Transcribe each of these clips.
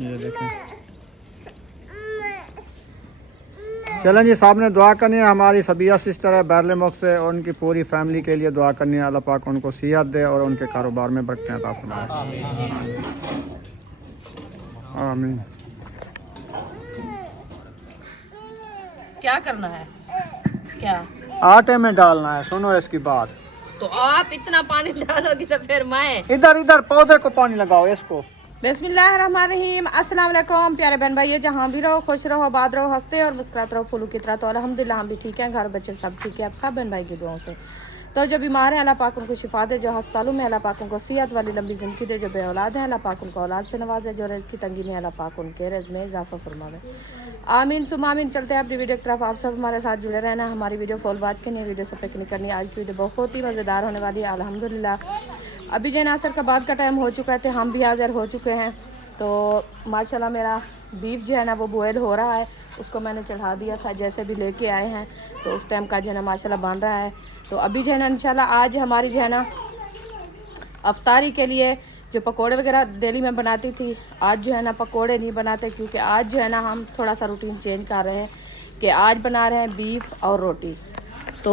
ये देखें। चलें जी, साहब ने दुआ करनी है, हमारी सबिया सिस्टर है बैरले मुख से, और उनकी पूरी फैमिली के लिए दुआ करनी है। अल्लाह पाक उनको सेहत दे और उनके कारोबार में बरकतें अता फरमाए। आमीन। क्या करना है? क्या आटे में डालना है, सुनो इसकी बात। तो आप इतना पानी डालोगी तो फिर मैं इधर इधर पौधे को पानी लगाओ इसको। बिस्मिल्लाहिर्रहमानिर्रहीम। अस्सलाम वालेकुम प्यारे बहन भाई, जहाँ भी रहो खुश रहो, आबाद रहो, हंसते और मुस्कुराते रहो फूलों की तरह। तो अल्हम्दुलिल्लाह हम भी ठीक हैं, घर बच्चे सब ठीक है, आप सब बहन भाई की दुआओं से। तो जो बीमार है अल्लाह पाक उनको शिफा दे, जो अस्पतालों में अल्लाह पाक उनको सेहत वाली लंबी ज़िंदगी दे, जो बे औलाद है अल्लाह पाक उनको औलाद से नवाजे, जो रिज़्क़ की तंगी में अल्लाह पाक उनके रिज़्क़ में इजाफा फरमावे। आमीन सुम आमीन। चलते हैं अपनी वीडियो की तरफ, आप सब हमारे साथ जुड़े रहना। हमारी वीडियो फुल वॉच करनी, वीडियो से पिक नहीं करनी। आज की वीडियो बहुत ही मज़ेदार होने वाली है अल्हम्दुलिल्लाह। अभी जो नासर का बाद का टाइम हो चुका है, तो हम भी हाज़िर हो चुके हैं। तो माशाल्लाह मेरा बीफ जो है ना वो बॉयल हो रहा है, उसको मैंने चढ़ा दिया था, जैसे भी लेके आए हैं तो उस टाइम का जो है ना माशाल्लाह बन रहा है। तो अभी जो है ना इंशाल्लाह आज हमारी जो है ना अफ्तारी के लिए जो पकोड़े वगैरह डेली में बनाती थी, आज जो है ना पकोड़े नहीं बनाते, क्योंकि आज जो है ना हम थोड़ा सा रूटीन चेंज कर रहे हैं कि आज बना रहे हैं बीफ और रोटी। तो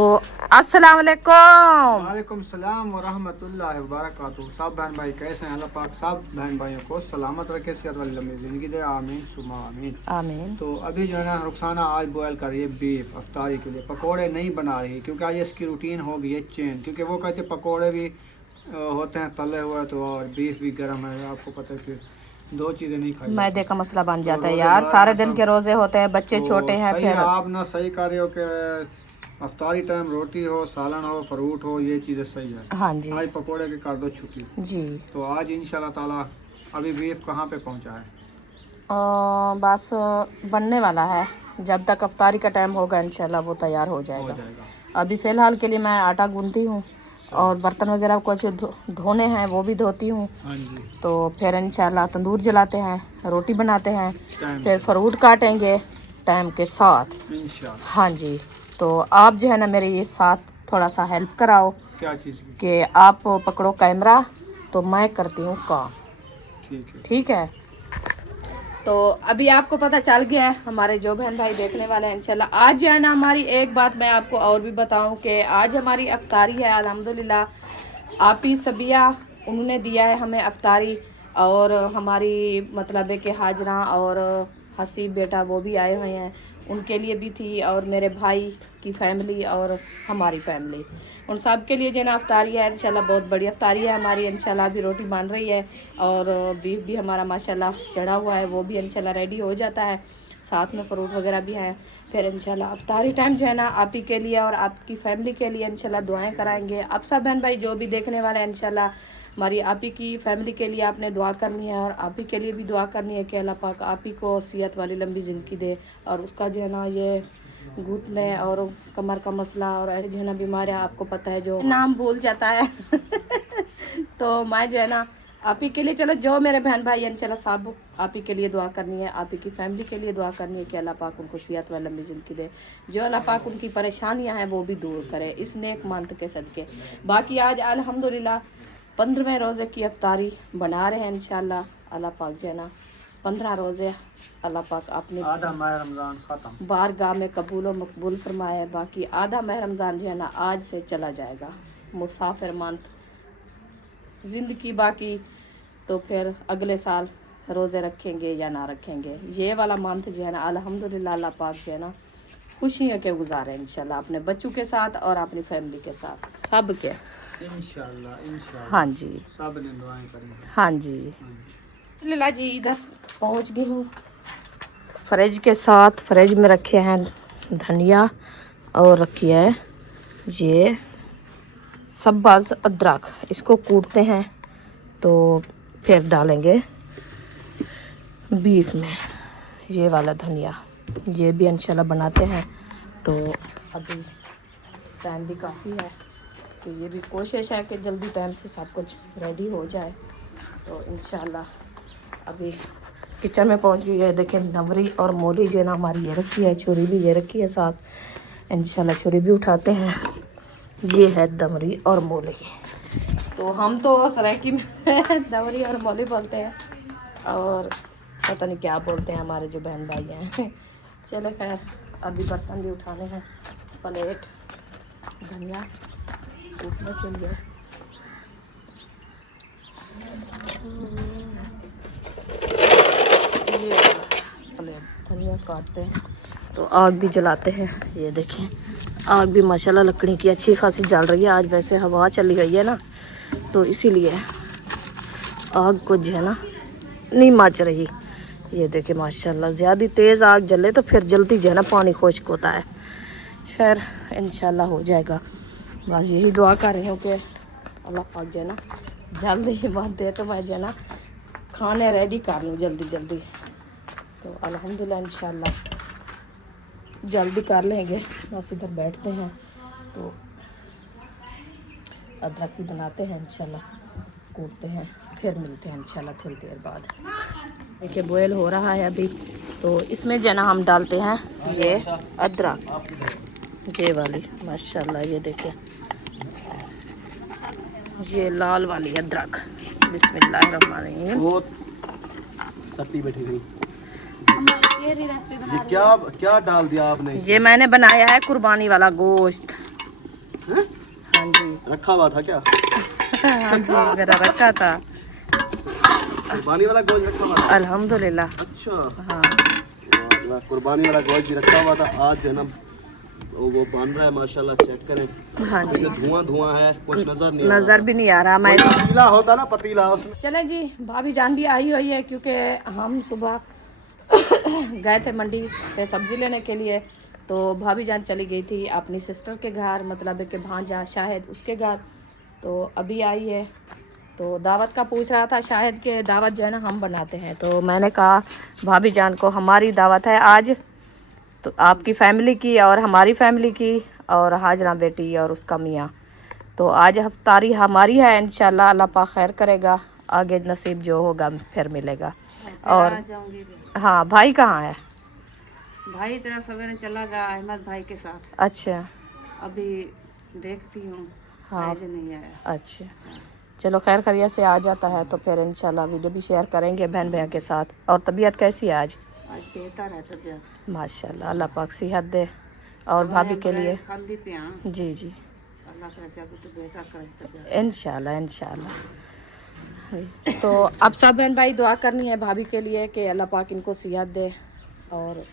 अस्सलाम वालेकुम। वालेकुम सलाम व रहमतुल्लाहि व बरकातुहू। सब बहन भाई कैसे हैं? अल्लाह पाक सब बहन भाइयों को सलामत रखे, सेहत वाली लंबी ज़िंदगी दे। आमीन सुमा आमीन। आमीन। तो अभी जो है ना रुखसाना आज बॉयल कर रही है बीफ अफ्तारी के लिए। पकोड़े नहीं बना रही क्योंकि आज इसकी रूटीन हो गई है चेंज, क्योंकि वो कहते हैं पकोड़े भी होते हैं तले हुए, तो और बीफ भी गर्म है, आपको पता है फिर दो चीज़ें नहीं खाई। मैदे का मसला बन जाता है यार, सारे दिन के रोजे होते हैं, बच्चे छोटे हैं। फिर आप ना सही कर रहे हो कि अफ्तारी टाइम रोटी हो, सालन हो, फ्रूट हो, ये चीज़ें सही है। हाँ जी। आज पकोड़े की कर दो छुट्टी जी। तो आज इंशाल्लाह ताला। अभी बीफ कहाँ पे पहुँचा है? बस बनने वाला है, जब तक अफ्तारी का टाइम होगा इंशाल्लाह वो तैयार हो जाएगा। अभी फ़िलहाल के लिए मैं आटा गूंथती हूँ और बर्तन वगैरह कुछ धोने हैं वो भी धोती हूँ। हाँ जी। तो फिर इंशाल्लाह तंदूर जलाते हैं, रोटी बनाते हैं, फिर फ्रूट काटेंगे टाइम के साथ इंशाल्लाह। हाँ जी। तो आप जो है ना मेरे ये साथ थोड़ा सा हेल्प कराओ। क्या चीज़ की? कि आप पकड़ो कैमरा तो मैं करती हूँ काम। ठीक है। ठीक है। तो अभी आपको पता चल गया है, हमारे जो बहन भाई देखने वाले हैं इंशाल्लाह। आज जो है ना हमारी एक बात मैं आपको और भी बताऊं कि आज हमारी अफ्तारी है अल्हम्दुलिल्लाह। आप ही सबिया उन्होंने दिया है हमें अफ्तारी, और हमारी मतलब है कि हाजरा और हसीब बेटा वो भी आए हुए हैं, उनके लिए भी थी, और मेरे भाई की फैमिली और हमारी फैमिली, उन सब के लिए जो ना अफ्तारी है इंशाल्लाह। बहुत बड़ी अफ्तारी है हमारी इंशाल्लाह। अभी रोटी बन रही है और बीफ भी हमारा माशाल्लाह चढ़ा हुआ है, वो भी इंशाल्लाह रेडी हो जाता है, साथ में फ्रूट वगैरह भी है। फिर इंशाल्लाह अफ्तारी टाइम जो है ना आप ही के लिए और आपकी फैमिली के लिए इंशाल्लाह दुआएं कराएंगे। आप सब बहन भाई जो भी देखने वाले हैं इंशाल्लाह, हमारी आप ही की फैमिली के लिए आपने दुआ करनी है, और आप ही के लिए भी दुआ करनी है कि अल्लाह पाक आप ही को सेहत वाली लंबी ज़िंदगी दे, और उसका जो है ना ये घुटने और कमर का मसला और ऐसे जो है ना बीमारियाँ आपको पता है जो नाम भूल जाता है तो मैं जो है ना आप ही के लिए, चलो जो मेरे बहन भाई इंशाल्लाह सब आप ही के लिए दुआ करनी है, आप ही की फैमिली के लिए दुआ करनी है कि अल्लाह पाक उनको सेहत व लंबी ज़िंदगी दे, जो अल्लाह पाक उनकी परेशानियां हैं वो भी दूर करे इस नेक मंथ के सदके। बाकी आज अल्हम्दुलिल्लाह 15वें रोज़े की अफ्तारी बना रहे हैं इंशाल्लाह। अल्लाह पाक जो है ना 15 रोज़े अल्लाह पाक अपनी आधा माह रमज़ान ख़त्म बारगाह में कबूल व मकबूल फरमाए। बाकी आधा माह रमज़ान जो है ना आज से चला जाएगा, मुसाफिर मंथ ज़िंदगी बाकी, तो फिर अगले साल रोज़े रखेंगे या ना रखेंगे। ये वाला मंथ जो है ना अल्हम्दुलिल्लाह अल्लाह पाक जो है ना खुशियों के गुजारे इंशाल्लाह, अपने बच्चों के साथ और अपनी फैमिली के साथ सब के इंशाल्लाह। हाँ जी। सब ने दुआएं करेंगे। हाँ जी। लीला जी इधर पहुंच गई हूँ फ्रिज के साथ। फ्रिज में रखे हैं धनिया और रखी है ये सब्ज़ अदरक, इसको कूटते हैं तो फिर डालेंगे बीफ में। ये वाला धनिया ये भी इंशाल्लाह बनाते हैं। तो अभी टाइम भी काफ़ी है, तो ये भी कोशिश है कि जल्दी टाइम से सब कुछ रेडी हो जाए। तो इंशाल्लाह अभी किचन में पहुंच गई है। देखें नवरी और मोली जो है ना हमारी ये रखी है, छुरी भी ये रखी है साथ, इंशाल्लाह छुरी भी उठाते हैं। ये है दमरी और मोली, तो हम तो सराइकी में दमरी और मोली बोलते हैं, और पता नहीं क्या बोलते हैं हमारे जो बहन भाई हैं। चलो खैर, अभी बर्तन भी उठाने हैं, प्लेट, धनिया कूटने के लिए। ये प्लेट धनिया काटते हैं तो आग भी जलाते हैं। ये देखें, आग भी माशाल्लाह लकड़ी की अच्छी खासी जल रही है। आज वैसे हवा चली गई है ना, तो इसीलिए आग को जो है ना नहीं मच रही। ये देखे माशाल्लाह, ज़्यादा तेज़ आग जले तो फिर जल्दी जो है ना पानी खुश्क होता है। खैर इंशाल्लाह हो जाएगा। बस यही दुआ कर रही हूँ कि अल्लाह पाक जो है ना जल्दी ही बात दे तो मैं जो है ना खाने रेडी कर लूँ जल्दी जल्दी। तो अल्हम्दुलिल्लाह इंशाल्लाह जल्दी कर लेंगे। बस इधर बैठते हैं तो अदरक भी बनाते हैं, इंशाल्लाह कूटते हैं, फिर मिलते हैं इंशाल्लाह थोड़ी देर बाद। देखिए बॉयल हो रहा है अभी, तो इसमें जो है ना हम डालते हैं ये अदरक, ये वाली माशाल्लाह। ये देखिए ये लाल वाली अदरक। बिस्मिल्लाहिर्रहमानिर्रहीम। सट्टी बैठी हुई। ये क्या क्या डाल दिया आपने? ये मैंने बनाया है कुर्बानी वाला गोश्त। हाँ जी रखा हुआ था क्या? हाँ जी मेरा रखा था। कुर्बानी वाला गोश्त रखा हुआ था? अल्हम्दुलिल्लाह। अच्छा हाँ वाह, कुर्बानी वाला गोश्त भी रखा हुआ था। आज जो है ना वो बन रहा है माशाल्लाह, चेक करें। हाँ जी, धुआं धुआं है, कुछ नजर भी नहीं आ रहा। मैं पतीला होता ना, पतीला उसमें। चले जी, भाभी जान भी आई हुई है क्योंकि हम सुबह गए थे मंडी पे सब्जी लेने के लिए। तो भाभी जान चली गई थी अपनी सिस्टर के घर, मतलब कि भांजा शाहिद उसके घर। तो अभी आई है तो दावत का पूछ रहा था शाहिद के, दावत जो है ना हम बनाते हैं। तो मैंने कहा भाभी जान को हमारी दावत है आज, तो आपकी फैमिली की और हमारी फैमिली की और हाजरा बेटी और उसका मियाँ। तो आज हफ्तारी हमारी है, इंशाल्लाह अल्लाह पाक खैर करेगा, आगे नसीब जो होगा फिर मिलेगा। और हाँ भाई कहाँ है? भाई तेरा सवेरे चला गया अहमद भाई के साथ। अच्छा अभी देखती हूँ हाँ आज नहीं आया। अच्छा, चलो खैर खैरियत से आ जाता है तो फिर इंशाल्लाह वीडियो भी शेयर करेंगे बहन भैया के साथ। और तबीयत कैसी है आज? आज बेहतर है तबीयत माशाल्लाह, अल्लाह पाक सेहत दे। और भाभी के लिए खाली पिया जी जी अल्लाह करे चाहे तो बेहतर करे तबीयत इंशाल्लाह इंशाल्लाह। तो अब सब बहन भाई दुआ करनी है भाभी के लिए कि अल्लाह पाक इनको सेहत दे। और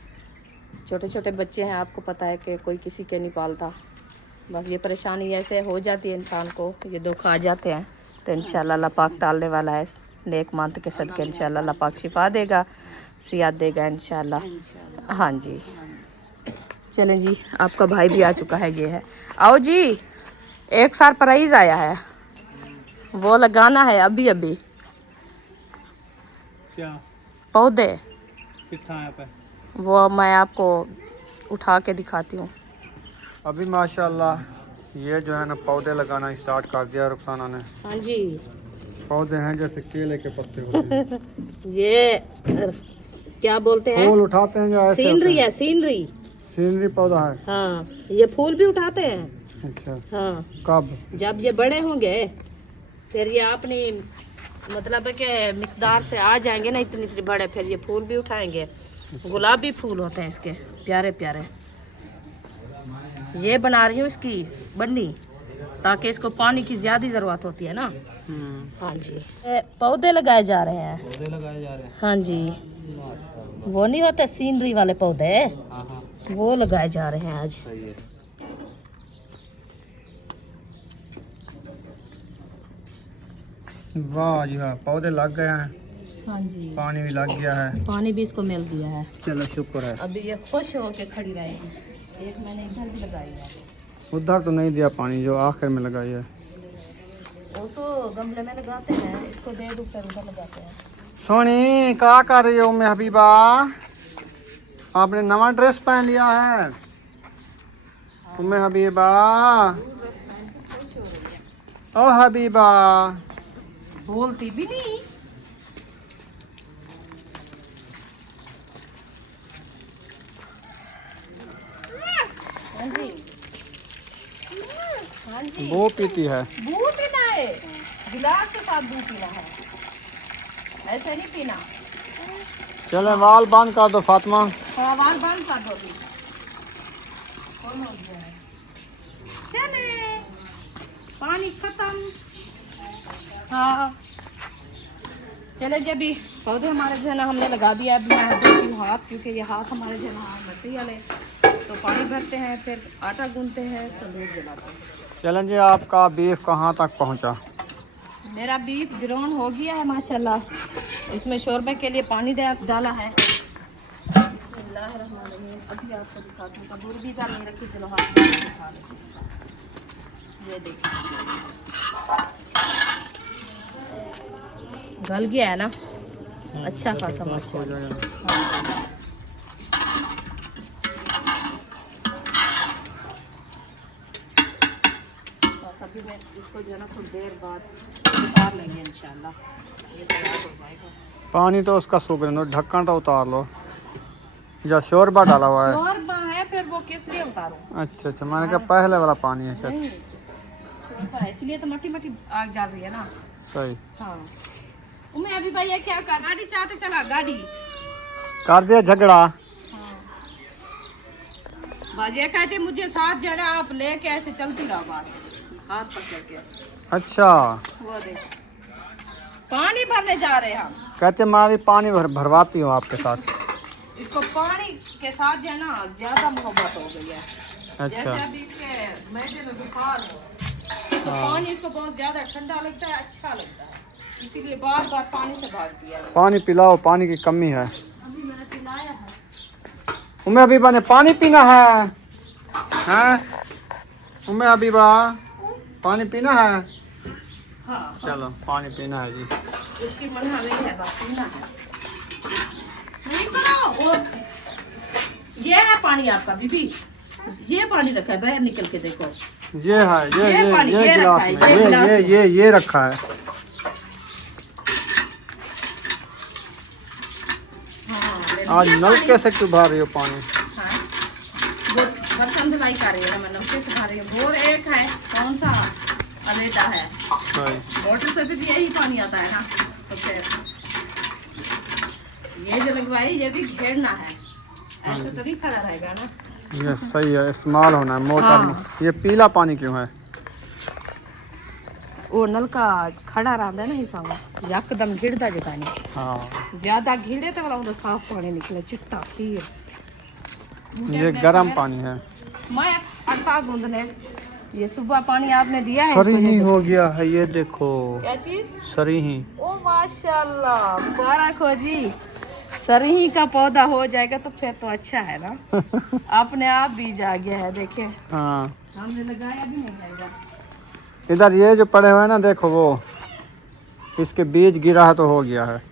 छोटे छोटे बच्चे हैं, आपको पता है कि कोई किसी के नहीं पालता। बस ये परेशानी ऐसे हो जाती है इंसान को, ये दुख आ जाते हैं। तो इंशाल्लाह अल्लाह पाक टालने वाला है। नेक मानत के सदके इंशाल्लाह अल्लाह पाक शिफा देगा, सेहत देगा इंशाल्लाह। हाँ जी चलें जी, आपका भाई भी आ चुका है। ये है, आओ जी। एक सार प्राइज आया है, वो लगाना है अभी अभी। क्या पौधे कितना है पे? वो मैं आपको उठा के दिखाती हूँ। अभी माशाल्लाह ये जो है ना पौधे लगाना स्टार्ट कर दिया रुखसाना ने। हाँ जी पौधे हैं जैसे केले के पत्ते होते हैं। ये क्या बोलते हैं? फूल उठाते हैं जो ऐसे सीनरी है, सीनरी सीनरी पौधा है। हाँ ये फूल भी उठाते हैं। अच्छा हाँ कब? जब ये बड़े होंगे फिर ये अपनी मतलब है कि मिकदार से आ जाएंगे ना इतनी इतनी बड़े, फिर ये फूल भी उठाएंगे। गुलाबी फूल होते हैं इसके प्यारे प्यारे। ये बना रही हूँ इसकी बन्नी, ताकि इसको पानी की ज़्यादा ज़रूरत होती है ना। हाँ जी, पौधे लगाए जा रहे हैं। पौधे लगाए जा रहे हैं। हाँ जी, वो नहीं होते सीनरी वाले पौधे, वो लगाए जा रहे हैं आज। सही है। वाह जी वाह, पौधे लग गए हैं। हाँ जी, पानी भी लग गया है। पानी भी इसको मिल दिया है। चलो शुक्र है। अभी ये खुश होके खड़ी रहेगी। एक मैंने इधर भी लगाई है। उधर तो नहीं दिया पानी, जो आखिर में लगाई है। उसको गमले में लगाते हैं, इसको दे दो फिर उधर लगाते हैं। सोनी क्या कर रही हो मैं हबीबा? आपने नवा ड्रेस पहन लिया है तुम्हें हबीबा? ओ हबीबा बोलती भी नहीं। हाँ जी, हाँ जी, वो पीती है। दूध पीना है, गिलास के साथ दूध पीना है, ऐसे नहीं पीना। चले वाल बंद कर दो फातिमा। आवाज बंद कर दो अभी। कौन हो गया है? चले पानी खत्म। हाँ चले जी, अभी पौधे हमारे जो है ना हमने लगा दिया। अभी मैं धोती हूँ हाथ, क्योंकि ये हाथ हमारे जो है ना मट्टी वाले। तो पानी भरते हैं, फिर आटा गूंथते हैं, तंदूर जलाते हैं। चलें जी, आपका बीफ कहाँ तक पहुँचा? मेरा बीफ ग्राउंड हो गया है माशाल्लाह। इसमें शोरबे के लिए पानी डाला है। बिस्मिल्लाहिर्रहमानिर्रहीम। अभी आपको दिखाती हूँ। तंदूर भी इधर नहीं रखी, चलो हाथ में दिखा लेते हैं। ये देखिए गल गया है ना, अच्छा खासा माशाल्लाह। अभी मैं इसको जो है ना कुछ देर बाद उतार लेंगे इंशाल्लाह। ये तैयार हो जाएगा। पानी तो उसका सूख रहा, ढक्कन तो उतार लो। जो शोरबा डाला हुआ है। शोरबा है, फिर वो किस लिए उतारूं? अच्छा अच्छा, मैंने कहा पहले वाला पानी है शायद। नहीं, शोरबा है इसलिए तो मट्टी मट्टी आग जल रही है ना। सही। हाँ मैं अभी भैया क्या कर, गाड़ी चाहते चला गाड़ी कर दिया झगड़ा। हाँ। बाजी कहते मुझे साथ जो है ना आप लेके ऐसे चलती रहो बस, हाथ पकड़ के। अच्छा, वो देख पानी भरने जा रहे हैं हम। कहते मैं भी पानी भरवाती हूँ आपके साथ। इसको पानी के साथ जो है ना ज्यादा मोहब्बत हो गई है। अच्छा। जैसे अभी इसके मैदे में बुखार हो तो पानी इसको बहुत ज्यादा ठंडा लगता है, अच्छा लगता है, इसीलिए बार बार पानी से भाग दिया है। पानी पिलाओ, पानी की कमी है। अभी मैंने पिलाया है। उम्मे हबीबा ने पानी पीना है, हैं? उम्मे हबीबा पानी पीना है। हाँ चलो पानी पीना है जी। उसकी मन हमें है, बस पीना है। नहीं करो वो, ये है पानी आपका बीबी, ये पानी रखा है, बाहर निकल के देखो। ये है, ये पानी, ये गिलास रखा है, में, ये गिलास में। ये रखा है। हाँ आज नलके से क्यों भर रही हो पानी? हाँ वो बर्तन धुलाई कर रही है ना, मैं नलके से भर रही हूँ। बोर एक है, कौन सा अलग है? सही। मोटर से भी यही पानी आता है ना। तो फिर ये जो लगवाई ये भी घेरना है, ऐसे तो नहीं खड़ा रहेगा ना। ये सही है, इस्तेमाल होना है मोटर हाँ। में। ये पीला पानी क्यों है? वो नलका खड़ा रहता है ना हिसाब यकदम गिरता जो पानी। हाँ, ज्यादा घिरे तो वाला साफ पानी निकले चिट्टा फिर। ये गर्म पानी है। मैं आटा गूंदने, ये सुबह पानी आपने दिया है। सरीही हो गया है, ये देखो। क्या चीज? सरीही। ओ माशाल्लाह, मुबारक हो जी। सरही का पौधा हो जाएगा तो फिर तो अच्छा है ना। अपने आप बीज आ गया है, देखे हाँ, हमने लगाया भी नहीं जाएगा। इधर ये जो पड़े हुए हैं ना, देखो वो इसके बीज गिरा है तो हो गया है।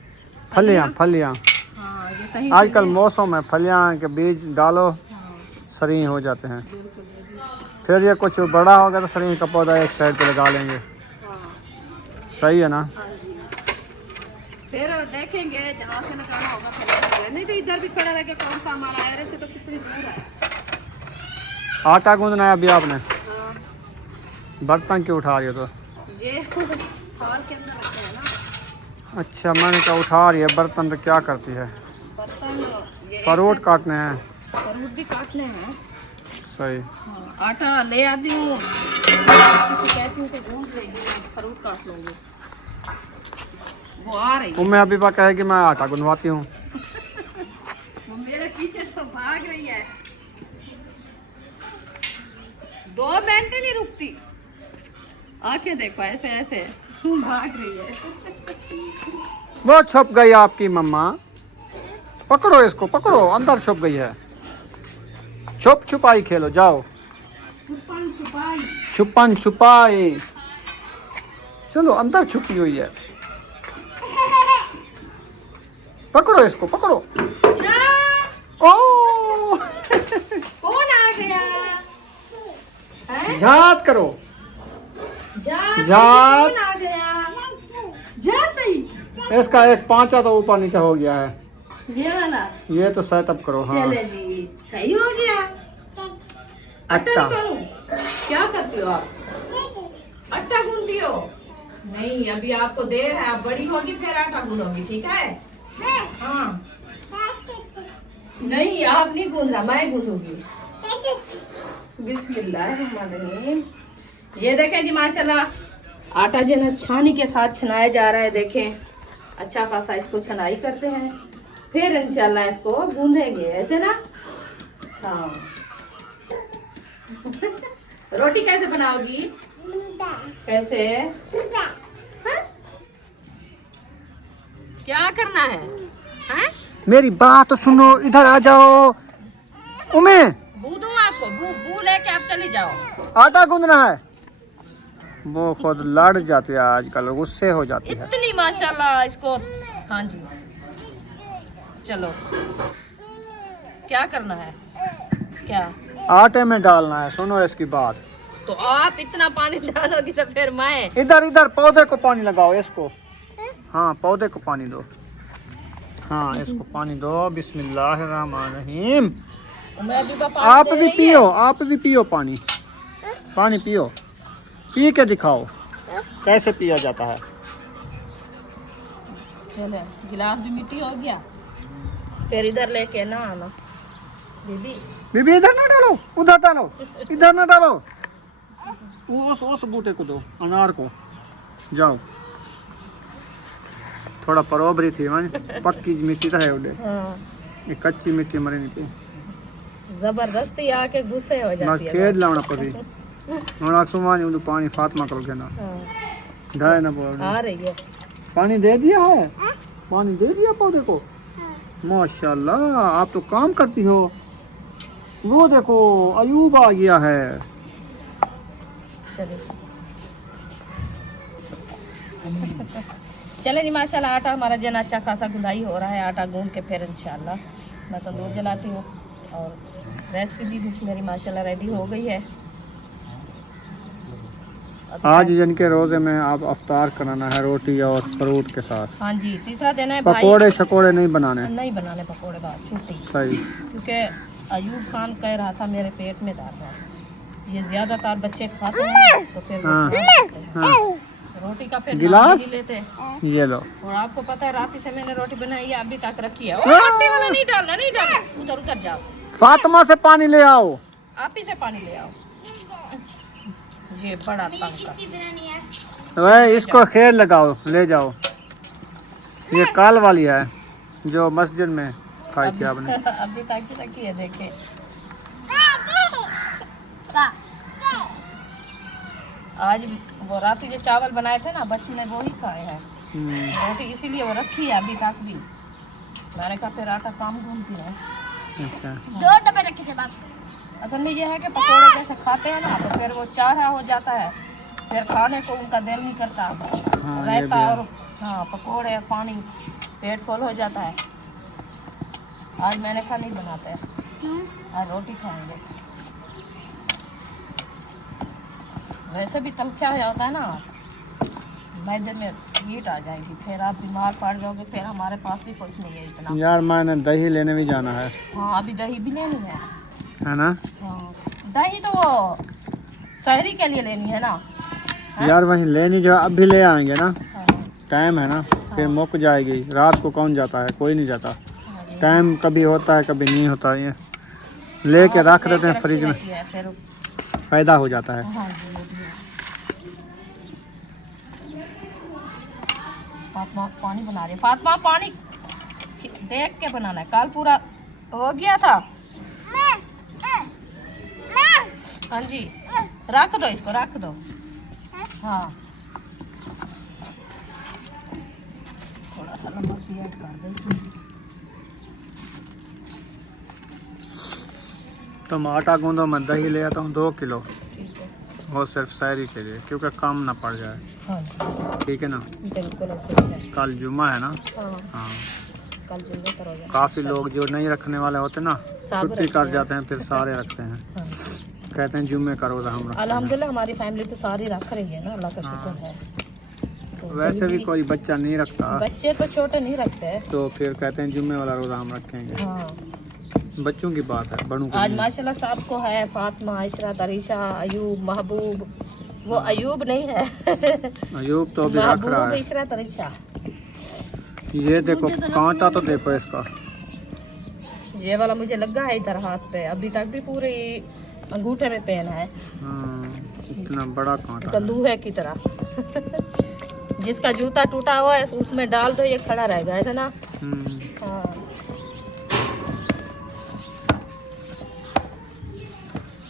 फलियां फलियां, हाँ ये कहीं आजकल मौसम है, फलियां के बीज डालो, हाँ, सरीही हो जाते हैं। बिल्कुल ये भी। फिर ये कुछ बड़ा होगा तो सरीही का पौधा एक साइड पे लगा लेंगे। हाँ सही है ना? हाँ जी, फिर देखेंगे जहाँ से निकाला होगा तो लगाएंगे। नहीं तो इधर भी खड़ा रहेगा। कौन सा हमारा एरिया से तो कितनी दूर है। आटा गूंदना है अभी आपने? हाँ बर्तन क्यों उठा रही हो? तो ये थाल के अंदर रखते हैं ना अच्छा, मैंने कहा उठा रही है बर्तन, तो क्या करती है? बर्तन। ये फ्रूट काटने हैं। फ्रूट भी काटने हैं। सही। हाँ, आटा ले आती हूँ, कहती हूँ कि गूंद लेगी, फ्रूट काट लूँगी। वो आ रही है, उम्मे हबीबा कहे कि मैं आटा गुनवाती हूँ। वो मेरे पीछे तो भाग रही है, 2 मिनट नहीं रुकती। आंखें देखो ऐसे ऐसे भाग रही है। वो छुप गई आपकी मम्मा, पकड़ो इसको, पकड़ो, अंदर छुप गई है। छुप छुपाई खेलो, जाओ। छुपन छुपाई। छुपन छुपाई, चलो अंदर छुपी हुई है। पकड़ो इसको, पकड़ो। ओ कौन आ गया है? जात करो, जात। जात। कौन आ गया? जात नहीं। इसका एक पांचा तो ऊपर नीचे हो गया है। ये वाला ये तो सेटअप करो। हाँ, चले जी, सही हो गया। आटा आटा। निकालूं? क्या करती हो आप? आटा गूंदती हो? नहीं, अभी आपको देर है, आप बड़ी होगी फिर आटा गूंदोगी, ठीक है? हाँ नहीं आप नहीं गूंदना, मैं गूंदूंगी। बिस्मिल्लाहिर्रहमानिर्रहीम। ये देखें जी माशाल्लाह आटा जो है ना छानी के साथ छनाया जा रहा है। देखें अच्छा खासा इसको छनाई करते हैं, फिर इंशाल्लाह इसको गूंदेंगे ऐसे ना। हाँ रोटी कैसे बनाओगी? कैसे? हाँ? क्या करना है? हाँ? मेरी बात तो सुनो, इधर आ जाओ। उमे बू दूं आपको? बू लेके आप चली जाओ। आटा गूंदना है। वो खुद लड़ जाती है आजकल, गुस्से हो जाती है। इतनी माशाल्लाह इसको। हाँ जी चलो क्या करना है? क्या आटे में डालना है। सुनो इसकी बात। तो आप इतना पानी डालोगी तो फिर मैं इधर इधर पौधे को पानी लगाओ इसको। हाँ पौधे को पानी दो। हाँ इसको पानी दो। बिस्मिल्लाहिर्रहमानिर्रहीम। मैं भी पापा आप दे भी रही पियो, आप भी पियो पानी। पानी पियो, पी के दिखाओ कैसे पिया जाता है। चले गिलास भी मिट्टी हो गया, फिर इधर लेके ना आना दीदी। बीबी इधर ना डालो, उधर डालो, इधर ना डालो। उस बूटे को दो, अनार को। जाओ थोड़ा परोबरी थी मन पक्की मिट्टी तो है उधर। हाँ ये कच्ची मिट्टी मरे नहीं। जबरदस्ती आके गुस्से हो ना जाती है। खेद लाना पड़ी और आसुमानी उधर पानी फातिमा करो के ना हाँ, ढाई ना बोल। आ रही है। पानी दे दिया है, पानी दे दिया पौधे को। माशाल्लाह आप तो काम करती हो। वो देखो अयूब आ गया है। चलिए चले जी माशाल्लाह आटा हमारा जन अच्छा खासा गुंदाई हो रहा है। आटा गूंद के फिर इंशाल्लाह मैं तंदूर जलाती हूँ और रेसिपी भी मेरी माशाल्लाह रेडी हो गई है। आज जिनके रोजे में आप अफ्तार कराना है रोटी और फ्रूट के साथ। हाँ जी तीसरा दिन है भाई। पकोड़े शकोड़े नहीं बनाने। नहीं बनाने पकोड़े, बात छुट्टी। सही। क्योंकि अयूब खान कह रहा था मेरे पेट में दर्द है। ये ज्यादातर बच्चे खाते हैं तो फिर वो हाँ। खा लेते हैं। हाँ रोटी का फिर गिलास? नाम नहीं लेते। ये लो। और आपको पता है रात से मैंने रोटी बनाई है, अभी तक रखी है। रोटी वाला नहीं डालना, नहीं डालना। उधर उधर जाओ, फातिमा से पानी ले आओ। आप ही से पानी ले आओ। ये बड़ा तंग का। वह इसको खेल लगाओ, ले जाओ। ये काल वाली है जो मस्जिद में खाई थी आपने। अभी तक ही रखी है देखे। आज वो रात जो चावल बनाए थे ना बच्ची ने वो ही खाए हैं रोटी, इसीलिए वो रखी है अभी तक भी। मैंने कहा फिर आटा काम घूमती है। अच्छा 2 डब्बे रखे थे बस। असल में ये है कि पकोड़े जैसे खाते हैं ना तो फिर वो चारा हो जाता है, फिर खाने को उनका दिल नहीं करता। हाँ, रायता और हाँ पकोड़े और पानी पेट फुल हो जाता है। आज मैंने कहा नहीं बनाते हैं, आज रोटी खाएंगे। वैसे भी तल क्या होता है ना मैदे में हीट आ जाएगी, फिर आप बीमार पड़ जाओगे, फिर हमारे पास भी कुछ नहीं है इतना। यार मैंने दही लेने भी जाना है। हाँ अभी दही भी लेनी है ना। हाँ दही तो वो शहरी के लिए लेनी है ना। यार वहीं लेनी जो अभी ले आएंगे ना, हाँ, टाइम है ना, फिर मुक जाएगी। रात को कौन जाता है, कोई नहीं जाता। हाँ, टाइम कभी होता है कभी नहीं होता। ये लेके रख देते हैं फ्रिज में, फिर फायदा हो जाता है। हाँ जी वो भी है। फातिमा पानी बना रही है। फातिमा पानी देख के बनाना है, कल पूरा हो गया था। हाँ जी रख दो इसको, रख दो। हाँ थोड़ा सा नमक भी ऐड कर दो इसमें। तुम आटा गूंदो, मैं दही ले आता हूँ 2 किलो। ठीक है वो सिर्फ शहरी के लिए, क्योंकि काम ना पड़ जाए। हाँ जी ठीक है ना। बिल्कुल ऐसे ही है। कल जुम्मा है ना। हाँ हाँ कल जुम्मे पर हो जाए। काफ़ी लोग जो नहीं रखने वाले होते ना सब छुट्टी रखते कर हैं। जाते हैं, फिर सारे रखते हैं। हाँ कहते हैं जुम्मे का रोज़ा हम रखते हैं। अल्हम्दुलिल्लाह हमारी फैमिली तो सारी रख रही है ना, अल्लाह का शुक्र है। तो वैसे भी कोई बच्चा नहीं रखता बच्चे तो छोटे नहीं रखते। तो फिर कहते हैं जुम्मे वाला रोज़ा हम रखेंगे। हाँ बच्चों की बात है, बड़ों की आज नहीं। माशाल्लाह सबको है, फातिमा, इशरत, अरीशा, अयूब, महबूब। वो अयूब नहीं है अयूब तो अभी रख रहा महबूब, है। इशरत, अरीशा। ये देखो कांटा तो देखो इसका। ये वाला मुझे लगा है इधर हाथ पे, अभी तक भी पूरे अंगूठे में पेन है। इतना बड़ा कांटा कंदूहे की तरह। जिसका जूता टूटा हुआ है उसमें डाल दो, ये खड़ा रहेगा, ऐसा ना। हाँ।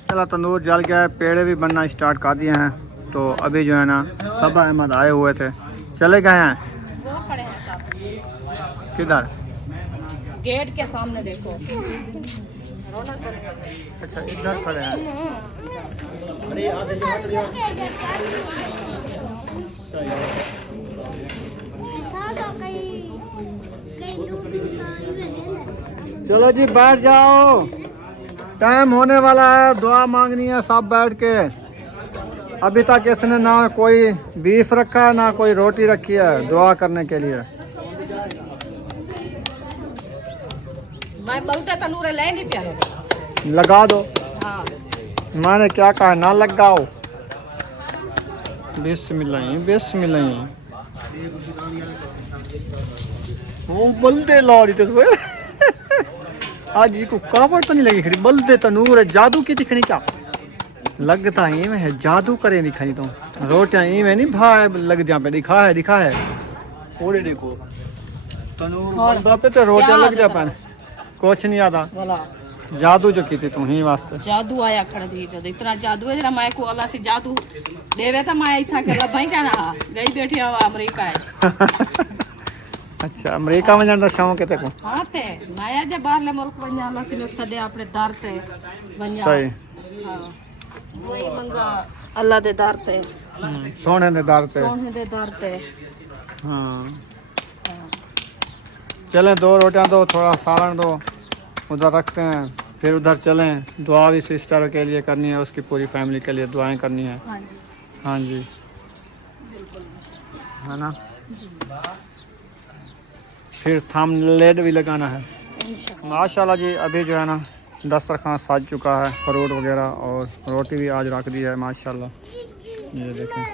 चला तंदूर जल गया है, पेड़े भी बनना स्टार्ट कर दिए हैं। तो अभी जो है ना सब अहमद आए हुए थे, चले गए हैं। वो खड़े हैं सब किधर? गेट के सामने देखो। अच्छा इधर खड़े हैं। चलो जी बैठ जाओ, टाइम होने वाला है, दुआ मांगनी है सब बैठ के। अभी तक इसने ना कोई बीफ रखा है ना कोई रोटी रखी है दुआ करने के लिए। मैं बोलते तनूर ले नहीं प्यारे लगा दो। हाँ। मैंने क्या कहा, ना लगाओ। बिस्मिल्लाह बिस्मिल्लाह। वो बल्दे लौरी तो आज ये को कावड़ तो नहीं लगी खड़ी, बल्दे तनूर है, जादू की दिखनी क्या लगता है में है, जादू करे दिखाई तो रोटियां में नहीं भाई लग जा पे दिखा है। ओरे देखो तनूर बंदा पे तो रोटियां लग जा पे, कुछ नहीं आता। बोला जादू जो की थी तू ही वास्ते जादू आया खड़ दी जद इतना जादू है जरा मैं को अल्लाह से जादू देवे तो मैं इथा के भाई क्या ना गई बैठी हूं अमेरिका है। अच्छा अमेरिका में जाने शौक है तेको? हां ते माया जे बाहर ले मुल्क बन अल्लाह से लोग सदे अपने दर ते बन जा। सही। हां वही मंगा अल्लाह दे दर ते, सोने दे दर पे। सोने दे दर ते। हाँ चलें, 2 रोटियां दो, थोड़ा सालन दो, उधर रखते हैं, फिर उधर चलें। दुआ भी सिस्टर के लिए करनी है, उसकी पूरी फैमिली के लिए दुआएं करनी है। हां जी हाँ जी है ना। फिर थंबनेल भी लगाना है माशाल्लाह जी। अभी जो है ना दस्तरखान सज चुका है, फ्रूट वगैरह और रोटी भी आज रख दी है माशाल्लाह। ये देखें।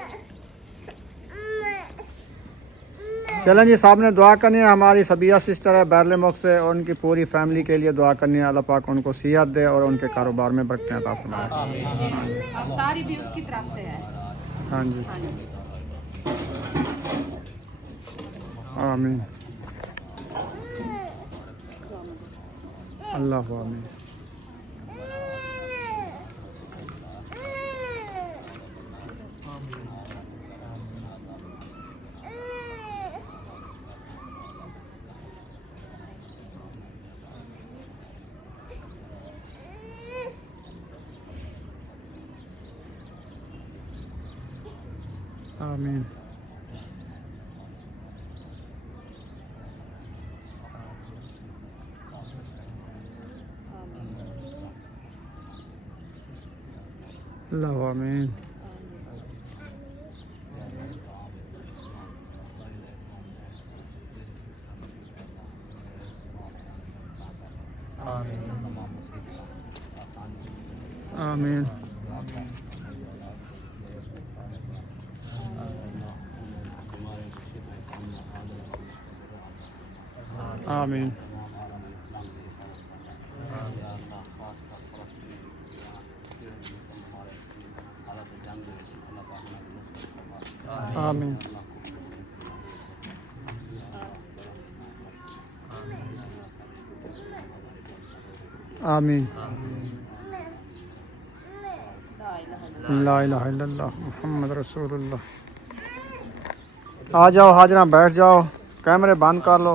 चलें जी, साहब ने दुआ करनी है, हमारी सबिया सिस्टर है बैरलेमुख से, और उनकी पूरी फैमिली के लिए दुआ करनी है। अल्लाह पाक उनको सेहत दे और उनके कारोबार में बरकतें अता फरमाए। अफ्तारी भी उसकी तरफ से है। हाँ जी आमीन अल्लाह आमीन। आमीन। अल्लाह आमीन। आमीन। आमीन। आमीन। आमीन। ला इलाहा इल्लल्लाह मुहम्मद रसूलुल्लाह। आ जाओ हाजरा, बैठ जाओ, कैमरे बंद कर लो।